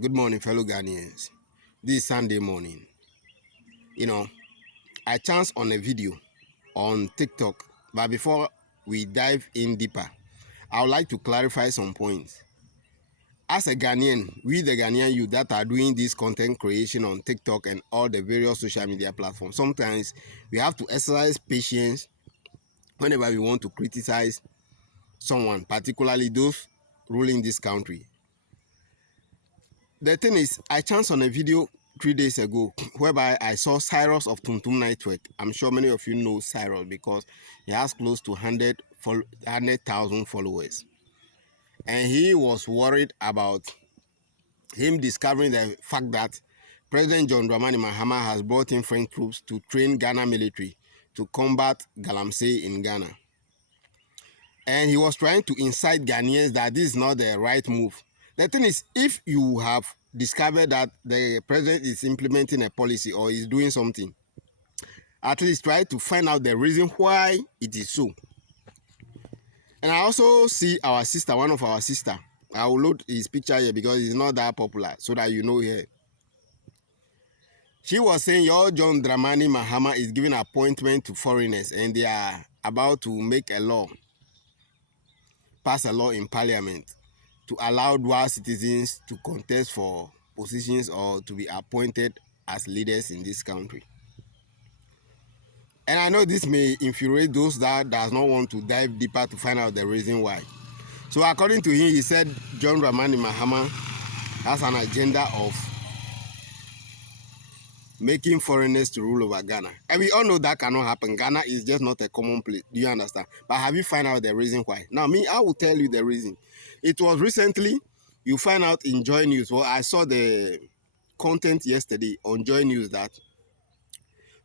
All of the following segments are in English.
Good morning, fellow Ghanaians. This is Sunday morning. You know, I chanced on a video on TikTok, but before we dive in deeper, I would like to clarify some points. As a Ghanaian, we the Ghanaian youth that are doing this content creation on TikTok and all the various social media platforms, sometimes we have to exercise patience whenever we want to criticize someone, particularly those ruling this country. The thing is, I chanced on a video 3 days ago whereby I saw Cyrus of Tuntum Network. I'm sure many of you know Cyrus because he has close to 100,000 followers. And he was worried about him discovering the fact that President John Dramani Mahama has brought in French troops to train Ghana military to combat Galamsey in Ghana. And he was trying to incite Ghanaians that this is not the right move. The thing is, if you have discovered that the president is implementing a policy or is doing something, at least try to find out the reason why it is so. And I also see our sister, one of our sister. I will load his picture here because he's not that popular, so that you know here. She was saying your John Dramani Mahama is giving appointment to foreigners and they are about to make a law, pass a law in parliament to allow dual citizens to contest for positions or to be appointed as leaders in this country. And I know this may infuriate those that does not want to dive deeper to find out the reason why. So according to him, he said John Dramani Mahama has an agenda of making foreigners to rule over Ghana. And we all know that cannot happen. Ghana is just not a common place. Do you understand? But have you found out the reason why? Now, me, I will tell you the reason. It was recently, you find out in Joy News. Well, I saw the content yesterday on Joy News that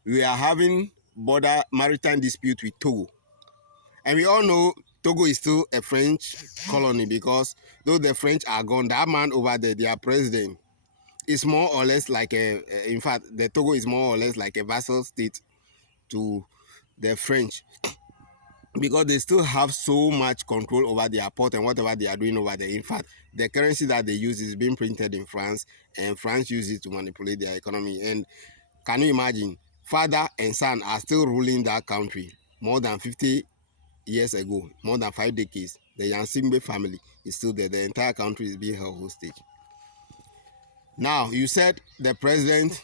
we are having border maritime dispute with Togo. And we all know Togo is still a French colony because though the French are gone, that man over there, their president, is more or less like in fact, the Togo is more or less like a vassal state to the French because they still have so much control over their port and whatever they are doing over there. In fact, the currency that they use is being printed in France and France uses it to manipulate their economy. And can you imagine, father and son are still ruling that country more than 50 years ago, more than 5 decades. The Yansimbe family is still there. The entire country is being held hostage. Now, you said the president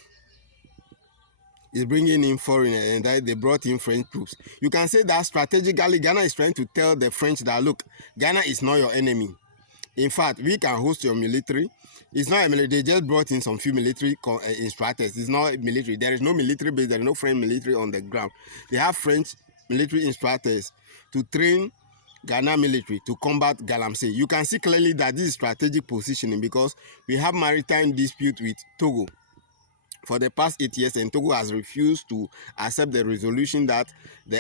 is bringing in foreigners and that they brought in French troops. You can say that strategically, Ghana is trying to tell the French that, look, Ghana is not your enemy. In fact, we can host your military. It's not a military. They just brought in some few military instructors. It's not military. There is no military base. There is no French military on the ground. They have French military instructors to train Ghana military to combat Galamsey. You can see clearly that this is strategic positioning because we have maritime dispute with Togo for the past 8 years, and Togo has refused to accept the resolution that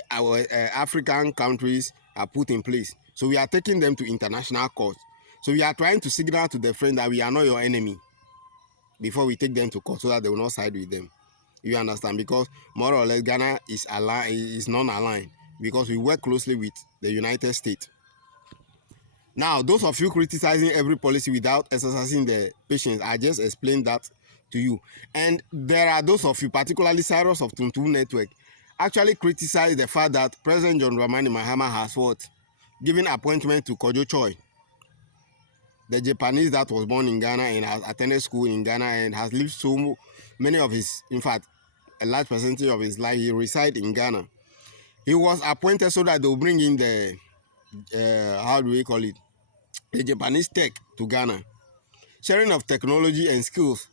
our African countries are put in place. So we are taking them to international court. So we are trying to signal to the friend that we are not your enemy before we take them to court so that they will not side with them. You understand? Because more or less Ghana is non-aligned because we work closely with the United States. Now, those of you criticizing every policy without exercising the patience, I just explained that to you. And there are those of you, particularly Cyrus of Tuntum Network, actually criticize the fact that President John Dramani Mahama has what? Given appointment to Kojo Choi, the Japanese that was born in Ghana and has attended school in Ghana and has lived so many of his, in fact, a large percentage of his life, he resides in Ghana. He was appointed so that they will bring in the, how do we call it, the Japanese tech to Ghana. Sharing of technology and skills.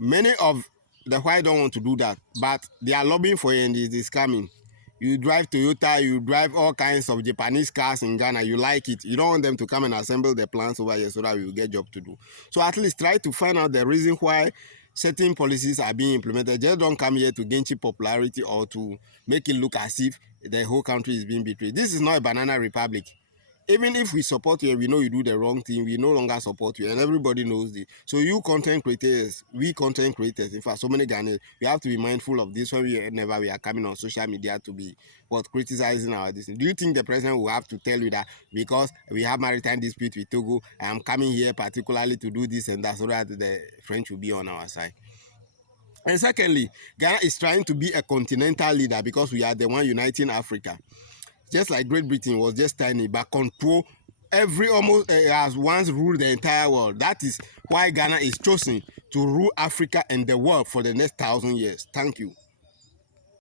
Many of the white don't want to do that, but they are lobbying for it and it is coming. You drive Toyota, you drive all kinds of Japanese cars in Ghana, you like it. You don't want them to come and assemble the plants over here so that we will get job to do. So at least try to find out the reason why certain policies are being implemented. Just don't come here to gain cheap popularity or to make it look as if the whole country is being betrayed. This is not a banana republic. Even if we support you and we know you do the wrong thing, we no longer support you, and everybody knows this. So you content creators, we content creators, in fact, so many Ghanaians, we have to be mindful of this when whenever we are coming on social media to be what criticizing our this. Do you think the president will have to tell you that because we have maritime dispute with Togo, I am coming here particularly to do this and that so that the French will be on our side? And secondly, Ghana is trying to be a continental leader because we are the one uniting Africa. Just like Great Britain was just tiny, but control every almost has once ruled the entire world. That is why Ghana is chosen to rule Africa and the world for the next 1,000 years. Thank you.